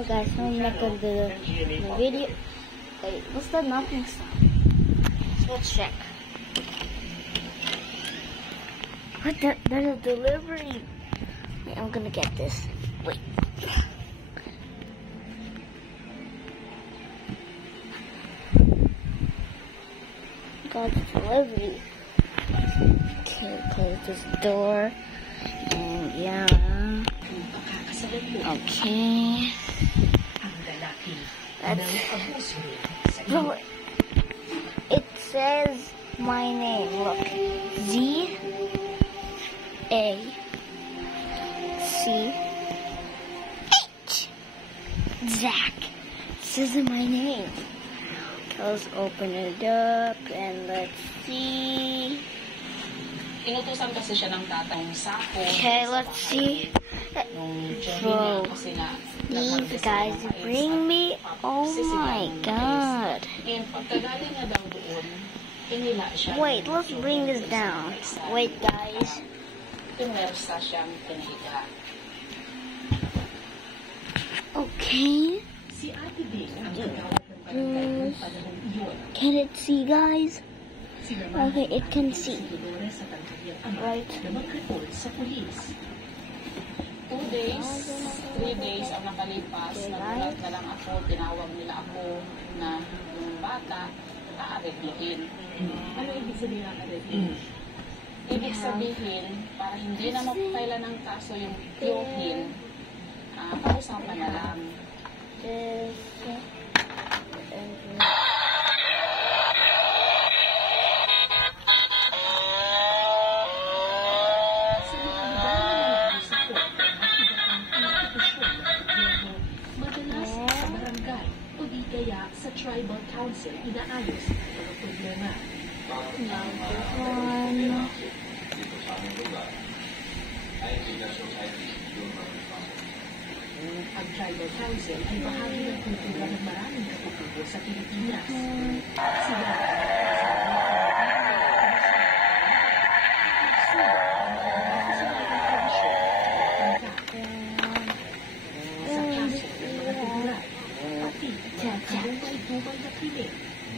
Okay guys, now I'm not gonna do the video. Wait, what's the knocking sound? Let's check. What? There's a delivery. Wait, I'm gonna get this. Wait. Got the delivery. Okay, close this door. And yeah. Okay. Look, it says my name. Look, Z-A-C-H. Zach. This is my name. Let's open it up and let's see. Inutusan kasi siya ng tatang sako. Okay, let's see. Bro, these guys bring me. Oh my god. Wait, let's bring this down. Wait, guys. Okay. Can it see, guys? Okay, it can see. Right. 2 days, 3 days ang nakalipas, nagulat na lang ako, tinawag nila ako na yung bata, aaregluhin. Ano ibig sabihin ng aaregluhin? Ibig sabihin, para hindi na mapapailan ng kaso yung tiyuhin, pausapan na lang. Sa tribal council, inaayos ang mga problema. Ang tribal council ay bahagi ng kultura ng maraming katutubo sa Pilipinas. Sila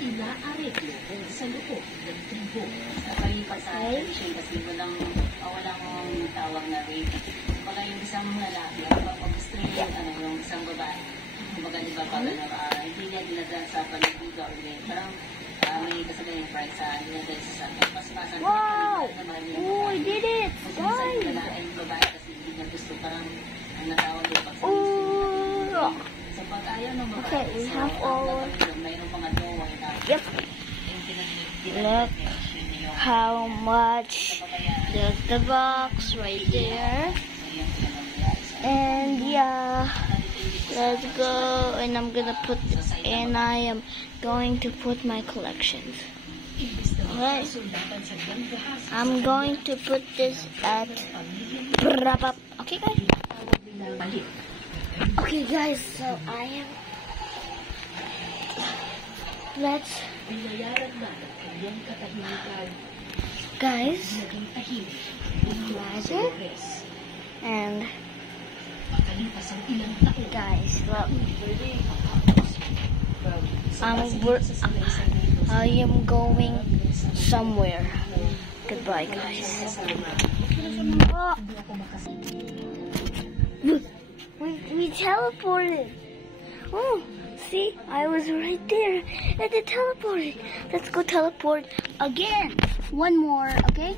inaareglo sa loob ng tribo. Nakalipas sa election kasi walang tawag na rape. Pag yung isang lalaki, pag-stray yung isang babae. Kumbaga diba pag hindi niya dinadala sa palibuga o parang may kasabay yung price sa dinadala sa paspasan. Wow! Oh, I did it! Guys! Yung babae kasi hindi niya gusto parang ang natawag yung pagsalis. Oh! Okay, we have all. Yep. Look how much. There's the box right there. And yeah, let's go. And I'm gonna put. And I am going to put my collections. Alright. I'm going to put this at. Okay, guys. Okay guys, so I am. Let's. Guys, imagine. And guys, look. I am going somewhere. Goodbye, guys. Oh. Look. We teleported. Oh, see, I was right there and it teleported. Let's go teleport again. One more, okay?